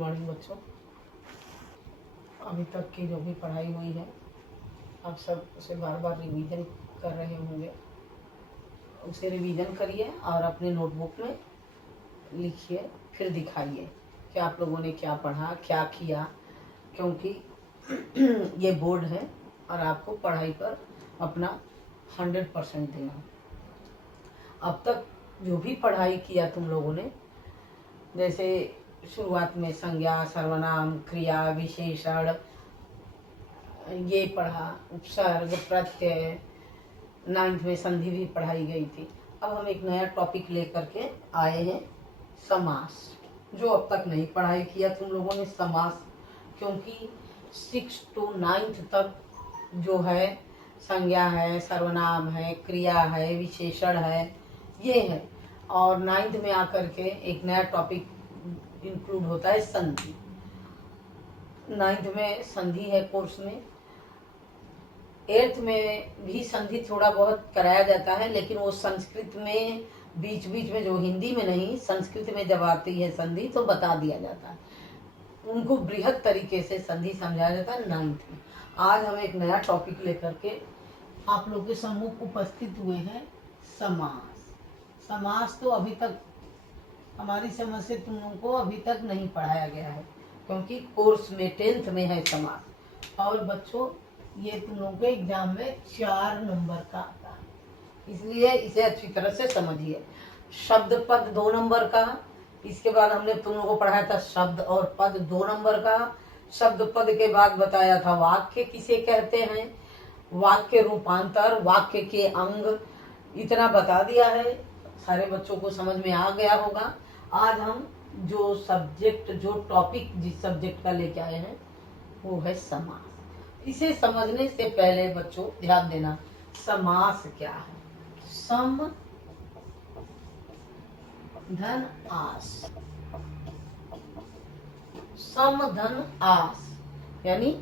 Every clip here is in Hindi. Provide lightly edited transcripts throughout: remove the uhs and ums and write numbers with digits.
मॉर्निंग बच्चों। अभी तक की जो भी पढ़ाई हुई है आप सब उसे बार बार रिवीजन कर रहे होंगे। उसे रिवीजन करिए और अपने नोटबुक में लिखिए, फिर दिखाइए कि आप लोगों ने क्या पढ़ा, क्या किया, क्योंकि ये बोर्ड है और आपको पढ़ाई पर अपना 100% देना। अब तक जो भी पढ़ाई किया तुम लोगों ने, जैसे शुरुआत में संज्ञा, सर्वनाम, क्रिया, विशेषण, ये पढ़ा, उपसर्ग, प्रत्यय, 9th में संधि भी पढ़ाई गई थी। अब हम एक नया टॉपिक लेकर के आए हैं, समास। जो अब तक नहीं पढ़ाई किया तुम लोगों ने समास, क्योंकि 6 to 9th तक जो है संज्ञा है, सर्वनाम है, क्रिया है, विशेषण है, ये है। और 9th में आकर के एक नया टॉपिक इंक्लूड होता है, संधि। 9th में संधि है कोर्स में। 8th में भी संधि थोड़ा बहुत कराया जाता है, लेकिन वो संस्कृत में बीच बीच में, जो हिंदी में नहीं, संस्कृत में जब आती है संधि तो बता दिया जाता है। उनको बृहद तरीके से संधि समझाया जाता है 9th में। आज हम एक नया टॉपिक लेकर के आप लोग के सम्मुख उपस्थित हुए हैं, समास। समास तो अभी तक हमारी समझ से तुम लोगों को अभी तक नहीं पढ़ाया गया है, क्योंकि कोर्स में 10th में है समास। और बच्चों ये तुम लोगों के एग्जाम में 4 नंबर का आता है, इसलिए इसे अच्छी तरह से समझिए। शब्द पद 2 नंबर का, इसके बाद हमने तुम लोगों को पढ़ाया था शब्द और पद 2 नंबर का। शब्द पद के बाद बताया था वाक्य किसे कहते हैं, वाक्य रूपांतर, वाक्य के अंग, इतना बता दिया है। सारे बच्चों को समझ में आ गया होगा। आज हम जो सब्जेक्ट, जो टॉपिक जिस सब्जेक्ट का लेके आए हैं वो है समास। इसे समझने से पहले बच्चों ध्यान देना, समास क्या है। सम धन आस, सम धन आस, यानी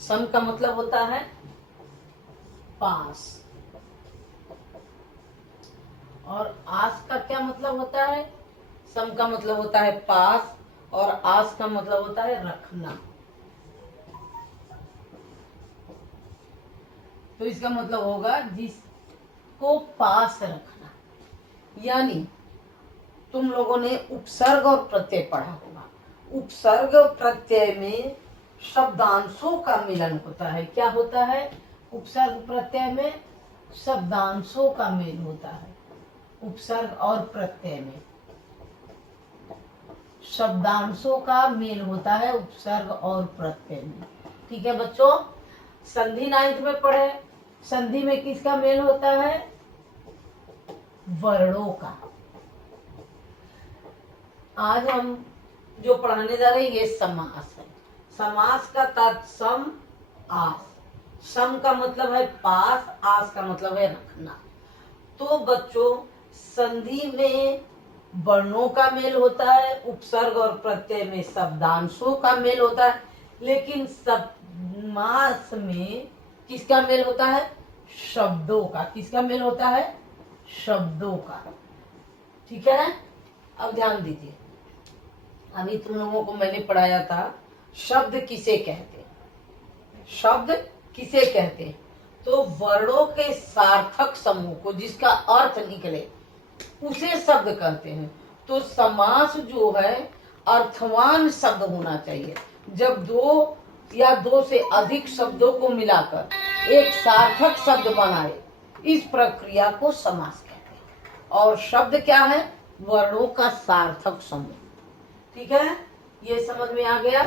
सम का मतलब होता है पास, और आस का क्या मतलब होता है। सम का मतलब होता है पास और आस का मतलब होता है रखना। तो इसका मतलब होगा जिसको पास रखना। यानी तुम लोगों ने उपसर्ग और प्रत्यय पढ़ा होगा। उपसर्ग और प्रत्यय में शब्दांशों का मिलन होता है। क्या होता है? उपसर्ग प्रत्यय में शब्दांशों का मेल होता है। उपसर्ग और प्रत्यय में शब्दांशों का मेल होता है, उपसर्ग और प्रत्यय में। ठीक है बच्चों, संधि 9th में पढ़े। संधि में किसका मेल होता है? वर्णों का। आज हम जो पढ़ाने जा रहे हैं ये समास है। समास का तत्सम आस। सम का मतलब है पास, आस का मतलब है रखना। तो बच्चों संधि में वर्णों का मेल होता है, उपसर्ग और प्रत्यय में शब्दांशों का मेल होता है, लेकिन समास में किसका मेल होता है? शब्दों का। किसका मेल होता है? शब्दों का। ठीक है, अब ध्यान दीजिए। अभी तुम लोगों को मैंने पढ़ाया था शब्द किसे कहते हैं। शब्द किसे कहते हैं? तो वर्णों के सार्थक समूह को, जिसका अर्थ निकले, उसे शब्द कहते हैं। तो समास जो है अर्थवान शब्द होना चाहिए। जब 2 या 2 से अधिक शब्दों को मिलाकर एक सार्थक शब्द बनाए, इस प्रक्रिया को समास कहते हैं। और शब्द क्या है? वर्णों का सार्थक समूह। ठीक है, ये समझ में आ गया।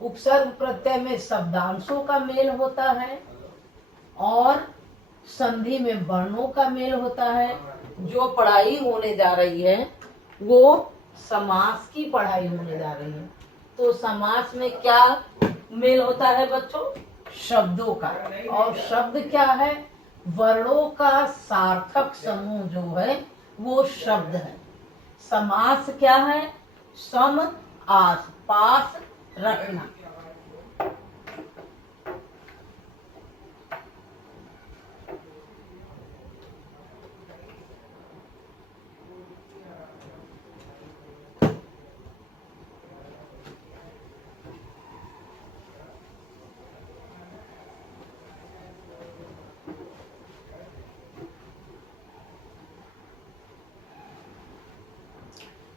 उपसर्ग प्रत्यय में शब्दांशों का मेल होता है और संधि में वर्णों का मेल होता है। जो पढ़ाई होने जा रही है वो समास की पढ़ाई होने जा रही है। तो समास में क्या मेल होता है बच्चों? शब्दों का। और शब्द क्या है? वर्णों का सार्थक समूह जो है वो शब्द है। समास क्या है? सम आस, पास रखना।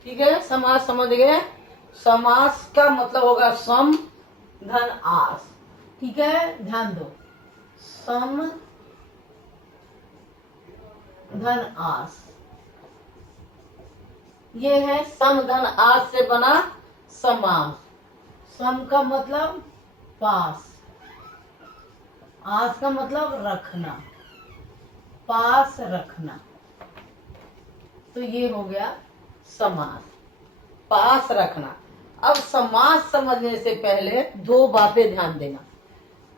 ठीक है, समास समझ गए। समास का मतलब होगा सम धन आस। ठीक है, ध्यान दो, सम धन आस, ये है सम धन आस से बना समास। सम का मतलब पास, आस का मतलब रखना, पास रखना, तो ये हो गया समास, पास रखना। अब समास समझने से पहले दो बातें ध्यान देना।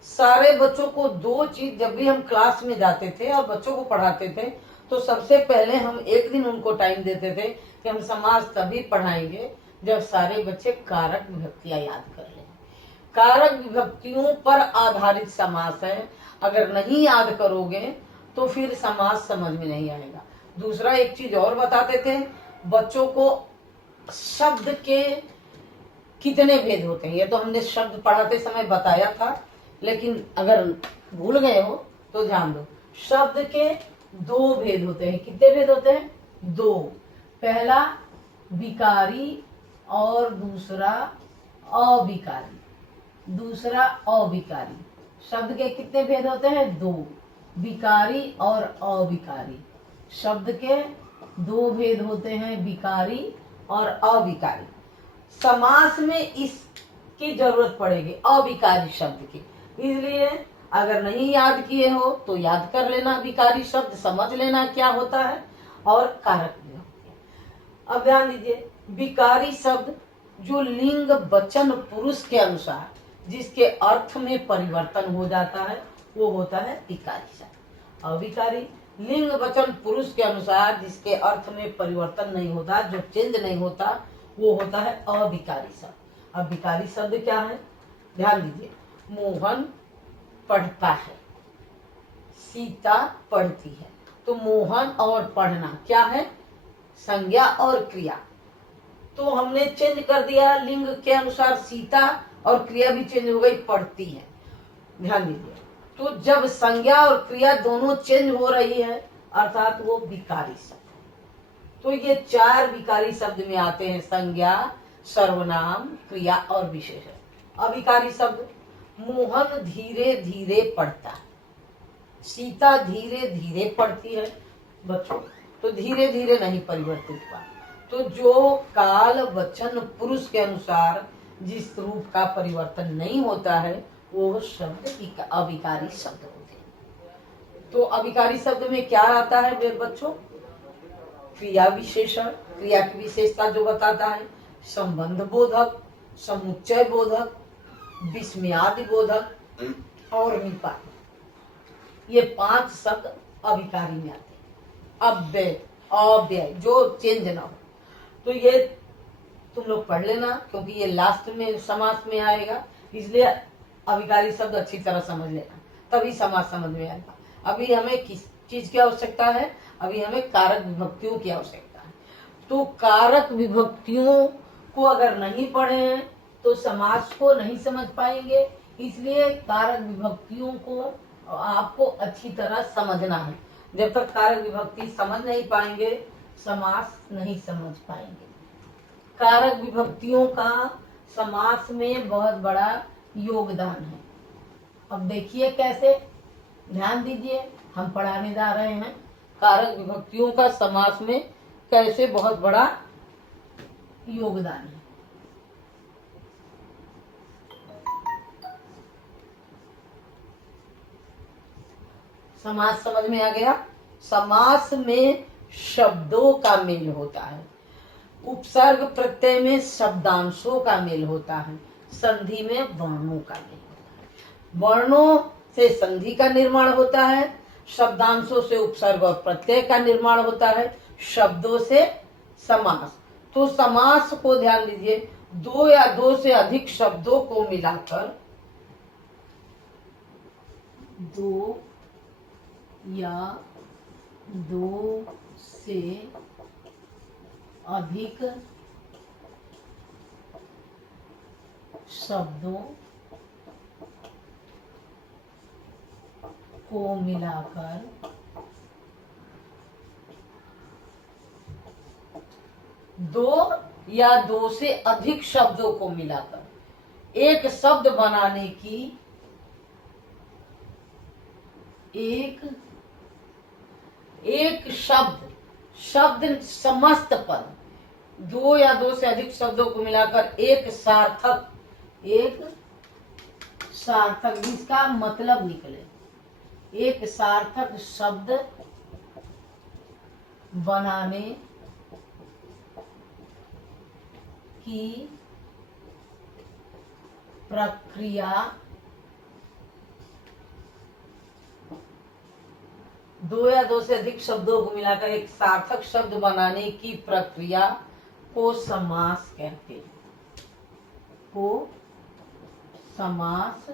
सारे बच्चों को दो चीज, जब भी हम क्लास में जाते थे और बच्चों को पढ़ाते थे तो सबसे पहले हम एक दिन उनको टाइम देते थे कि हम समास तभी पढ़ाएंगे जब सारे बच्चे कारक विभक्तियां याद कर लें। कारक विभक्तियों पर आधारित समास है, अगर नहीं याद करोगे तो फिर समास समझ में नहीं आएगा। दूसरा एक चीज और बताते थे बच्चों को, शब्द के कितने भेद होते हैं, ये तो हमने शब्द पढ़ाते समय बताया था, लेकिन अगर भूल गए हो तो ध्यान दो। शब्द के दो भेद होते हैं। कितने भेद होते हैं? दो। पहला विकारी और दूसरा अविकारी। दूसरा अविकारी। शब्द के कितने भेद होते हैं? दो, विकारी और अविकारी। शब्द के दो भेद होते हैं, विकारी और अविकारी। समास में इसकी जरूरत पड़ेगी, अविकारी शब्द की, इसलिए अगर नहीं याद किए हो तो याद कर लेना, विकारी शब्द समझ लेना क्या होता है, और कारक विभक्ति। अब ध्यान दीजिए, विकारी शब्द जो लिंग वचन पुरुष के अनुसार जिसके अर्थ में परिवर्तन हो जाता है वो होता है विकारी शब्द। अविकारी लिंग वचन पुरुष के अनुसार जिसके अर्थ में परिवर्तन नहीं होता, जो चेंज नहीं होता, वो होता है अविकारी शब्द। अब विकारी शब्द क्या है? ध्यान दीजिए, मोहन पढ़ता है, सीता पढ़ती है। तो मोहन और पढ़ना क्या है? संज्ञा और क्रिया। तो हमने चेंज कर दिया लिंग के अनुसार, सीता, और क्रिया भी चेंज हो गई, पढ़ती है। ध्यान दीजिए, तो जब संज्ञा और क्रिया दोनों चेंज हो रही है अर्थात वो विकारी शब्द। तो ये चार विकारी शब्द में आते हैं, संज्ञा, सर्वनाम, क्रिया और विशेषण। अविकारी शब्द, मोहन धीरे धीरे पढ़ता है, सीता धीरे धीरे पढ़ती है। बच्चों, तो धीरे धीरे नहीं परिवर्तित हुआ। तो जो काल वचन पुरुष के अनुसार जिस रूप का परिवर्तन नहीं होता है वो शब्द अविकारी शब्द होते हैं। तो अविकारी शब्द में क्या आता है मेरे बच्चों? क्रिया विशेषण, क्रिया की विशेषता जो बताता है, संबंध बोधक, समुच्चय बोधक, विस्मयादि बोधक और निपात। ये पांच शब्द अविकारी में आते हैं। अव्यय, अव्यय जो चेंज ना हो, तो ये तुम लोग पढ़ लेना क्योंकि ये लास्ट में समास में आएगा, इसलिए अविकारी शब्द अच्छी तरह समझ लेना, तभी समास समझ में आएगा। अभी हमें किस चीज की आवश्यकता है? अभी हमें कारक विभक्तियों की आवश्यकता है। तो कारक विभक्तियों को अगर नहीं पढ़े हैं तो समास को नहीं समझ पाएंगे, इसलिए कारक विभक्तियों को आपको अच्छी तरह समझना है। जब तक कारक विभक्ति समझ नहीं पाएंगे समास नहीं समझ पाएंगे। कारक विभक्तियों का समास में बहुत बड़ा योगदान है। अब देखिए कैसे, ध्यान दीजिए, हम पढ़ाने जा रहे हैं कारक विभक्तियों का समास में कैसे बहुत बड़ा योगदान है। समास समझ में आ गया? समास में शब्दों का मेल होता है, उपसर्ग प्रत्यय में शब्दांशों का मेल होता है, संधि में वर्णों का मेल होता है। वर्णों से संधि का निर्माण होता है, शब्दांशों से उपसर्ग और प्रत्यय का निर्माण होता है, शब्दों से समास। तो समास को ध्यान दीजिए, दो या दो से अधिक शब्दों को मिलाकर, दो या दो से अधिक शब्दों को मिलाकर दो या दो से अधिक शब्दों को मिलाकर एक शब्द बनाने की एक शब्द समस्त पद, दो या दो से अधिक शब्दों को मिलाकर एक सार्थक जिसका मतलब निकले, एक सार्थक शब्द बनाने की प्रक्रिया दो या दो से अधिक शब्दों को मिलाकर एक सार्थक शब्द बनाने की प्रक्रिया को समास कहते हैं, को समास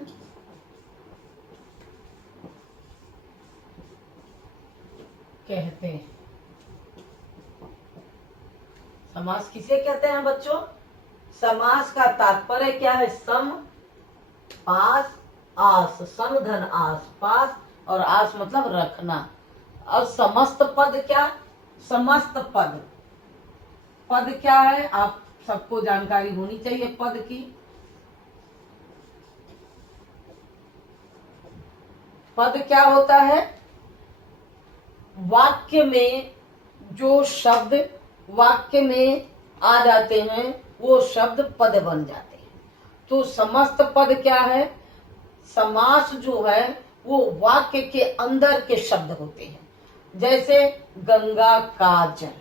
कहते हैं। समास किसे कहते हैं बच्चों? समास का तात्पर्य क्या है? सम पास आस, सम धन आस, पास और आस मतलब रखना। और समस्त पद क्या? समस्त पद, पद क्या है आप सबको जानकारी होनी चाहिए पद की। पद क्या होता है? वाक्य में जो शब्द वाक्य में आ जाते हैं वो शब्द पद बन जाते हैं। तो समस्त पद क्या है? समास जो है वो वाक्य के अंदर के शब्द होते हैं। जैसे गंगा का जल,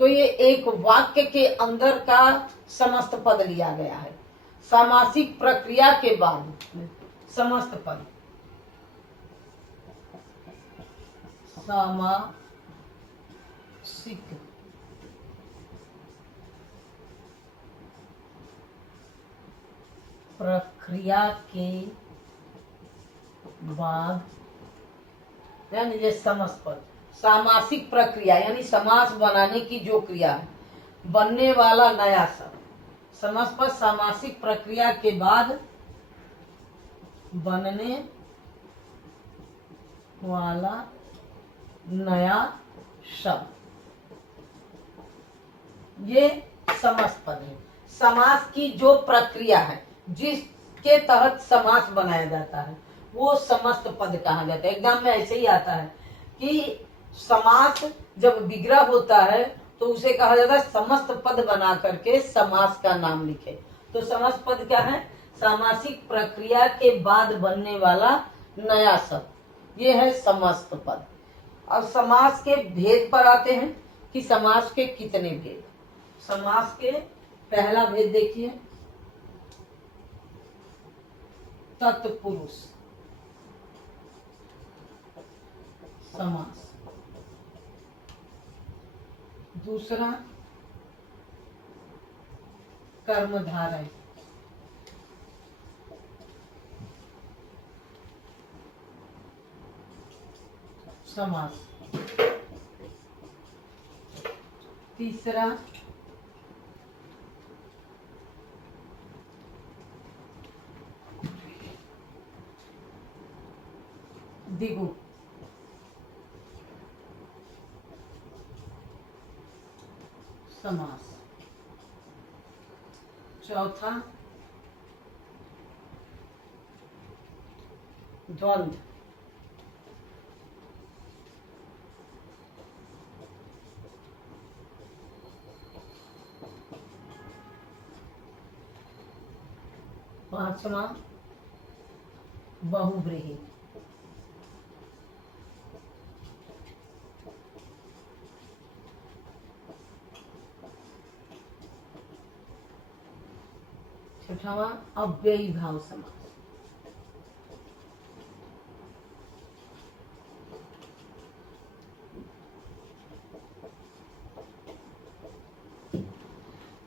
तो ये एक वाक्य के अंदर का समस्त पद लिया गया है। सामासिक प्रक्रिया के बाद समस्त पद, सामासिक प्रक्रिया के बाद यानी ये समस्त पद, सामासिक प्रक्रिया यानी समास बनाने की जो क्रिया है, बनने वाला नया शब्द, समस्त पद सामासिक प्रक्रिया के बाद बनने वाला नया शब्द, ये समस्त पद है। समास की जो प्रक्रिया है जिसके तहत समास बनाया जाता है वो समस्त पद कहा जाता है। एग्जाम में ऐसे ही आता है कि समास जब विग्रह होता है तो उसे कहा जाता है समस्त पद बना करके समास का नाम लिखे। तो समस्त पद क्या है? सामासिक प्रक्रिया के बाद बनने वाला नया शब्द, ये है समस्त पद। अब समास के भेद पर आते हैं कि समास के कितने भेद। समास के पहला भेद देखिए, तत्पुरुष समास। दूसरा कर्मधारय, समास। तीसरा द्विगु समास। चौथा द्वंद्व, पांचवा बहुव्रीहि, छठवां अव्ययी भाव समास।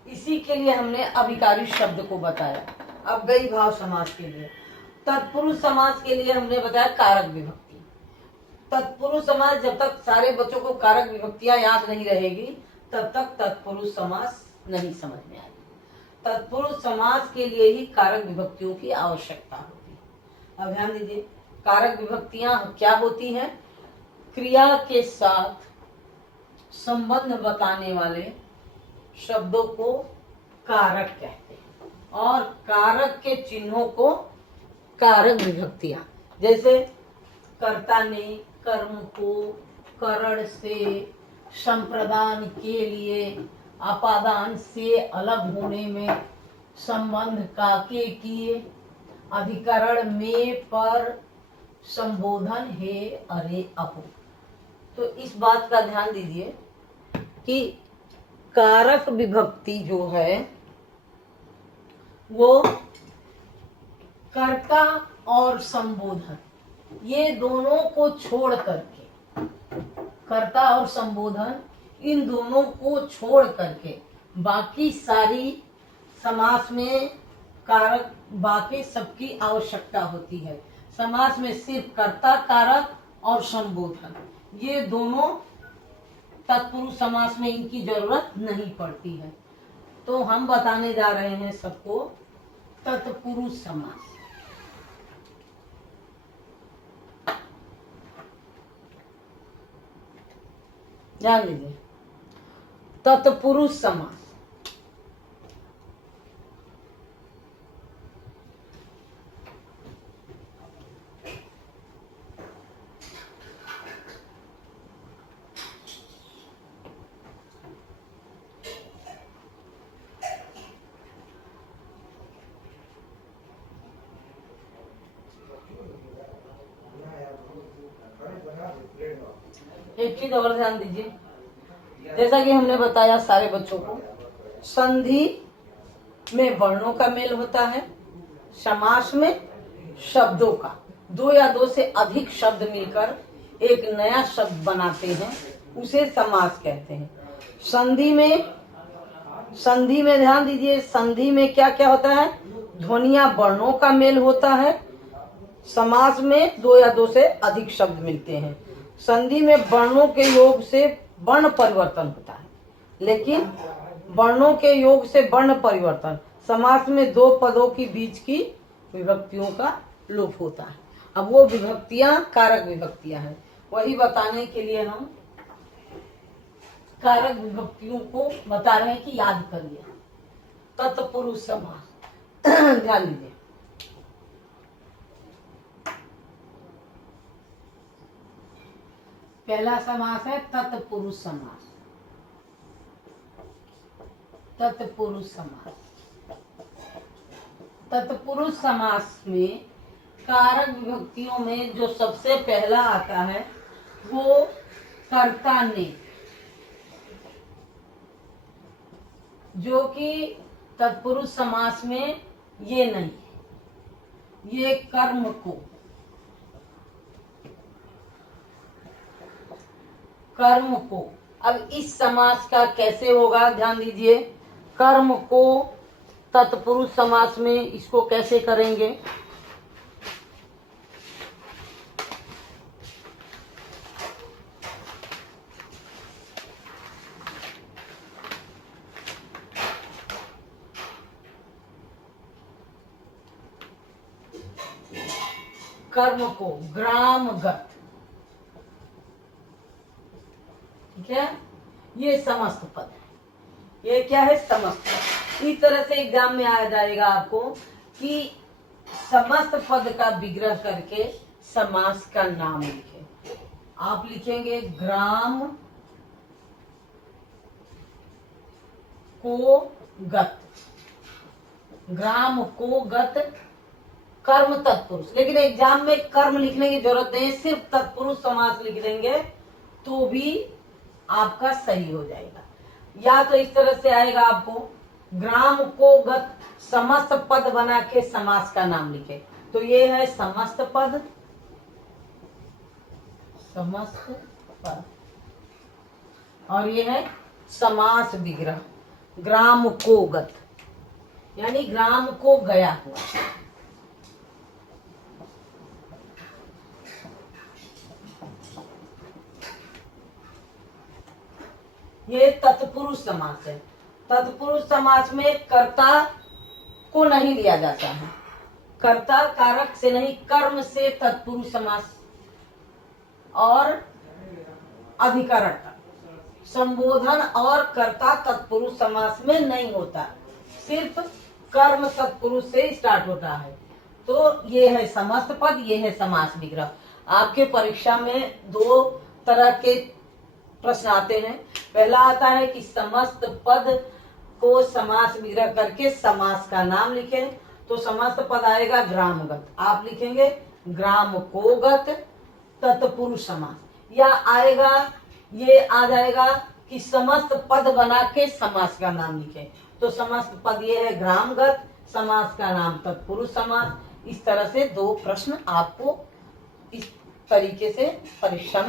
इसी के लिए हमने अभिकारी शब्द को बताया अव्ययी भाव समास के लिए। तत्पुरुष समास के लिए हमने बताया कारक विभक्ति। तत्पुरुष समास, जब तक सारे बच्चों को कारक विभक्तियां याद नहीं रहेगी तब तक तत्पुरुष समास नहीं समझ में आएगी। तत्पुरुष समास के लिए ही कारक विभक्तियों की आवश्यकता होती है। अब ध्यान दीजिए, कारक विभक्तियां क्या होती हैं? क्रिया के साथ संबंध बताने वाले शब्दों को कारक कहते हैं और कारक के चिन्हों को कारक विभक्तियां, जैसे कर्ता ने कर्म को करण से, संप्रदान के लिए, अपादान से अलग होने में, संबंध का के किए, अधिकरण में, पर, संबोधन है, अरे अहो। तो इस बात का ध्यान दीजिए कि कारक विभक्ति जो है वो कर्ता और संबोधन ये दोनों को छोड़ करके, कर्ता और संबोधन इन दोनों को छोड़ करके बाकी सारी समास में कारक, बाकी सबकी आवश्यकता होती है। समास में सिर्फ कर्ता कारक और संबोधन ये दोनों तत्पुरुष समास में इनकी जरूरत नहीं पड़ती है। तो हम बताने जा रहे हैं सबको तत्पुरुष समास। ध्यान दीजिए, तत्पुरुष समास एक चीज और ध्यान दीजिए, जैसा कि हमने बताया सारे बच्चों को, संधि में वर्णों का मेल होता है, समास में शब्दों का, दो या दो से अधिक शब्द मिलकर एक नया शब्द बनाते हैं उसे समास कहते हैं। संधि में ध्यान दीजिए, संधि में क्या क्या होता है, ध्वनियां वर्णों का मेल होता है। समास में दो या दो से अधिक शब्द मिलते हैं। संधि में वर्णों के योग से वर्ण परिवर्तन होता है, लेकिन वर्णों के योग से वर्ण परिवर्तन, समास में दो पदों के बीच की विभक्तियों का लोप होता है। अब वो विभक्तियां कारक विभक्तियां हैं, वही बताने के लिए हम कारक विभक्तियों को बता रहे हैं कि याद करिए। तत्पुरुष समास ध्यान दीजिए, पहला समास है तत्पुरुष समास। तत्पुरुष समास, तत्पुरुष समास में कारक विभक्तियों में जो सबसे पहला आता है वो कर्ता ने, जो कि तत्पुरुष समास में ये नहीं, ये कर्म को, कर्म को। अब इस समास का कैसे होगा ध्यान दीजिए, कर्म को तत्पुरुष समास में इसको कैसे करेंगे। कर्म को ग्रामगत, ठीक है, ये समस्त पद है। ये क्या है, समस्त पद। इस तरह से एग्जाम में आ जाएगा आपको कि समस्त पद का विग्रह करके समास का नाम लिखे। आप लिखेंगे ग्राम को गत, ग्राम को गत कर्म तत्पुरुष। लेकिन एग्जाम में कर्म लिखने की जरूरत नहीं है, सिर्फ तत्पुरुष समास लिख देंगे तो भी आपका सही हो जाएगा। या तो इस तरह से आएगा आपको, ग्राम को गत समस्त पद बना के समास का नाम लिखे। तो ये है समस्त पद, समस्त पद, और ये है समास विग्रह ग्राम को गत, यानी ग्राम को गया हुआ। ये तत्पुरुष समास है। तत्पुरुष समास में कर्ता को नहीं लिया जाता है, कर्ता कारक से नहीं, कर्म से तत्पुरुष समास और अधिकरण संबोधन और कर्ता तत्पुरुष समास में नहीं होता, सिर्फ कर्म तत्पुरुष से स्टार्ट होता है। तो ये है समस्त पद, ये है समास विग्रह। आपके परीक्षा में 2 तरह के प्रश्न आते हैं। पहला आता है कि समस्त पद को समास विग्रह करके समास का नाम लिखें। तो समस्त पद आएगा ग्रामगत, आप लिखेंगे ग्राम को गत तत्पुरुष समास, या आएगा ये आ जाएगा कि समस्त पद बना के समास का नाम लिखें। तो समस्त पद ये है ग्रामगत, समास का नाम तत्पुरुष समास। इस तरह से 2 प्रश्न आपको इस तरीके से परीक्षा में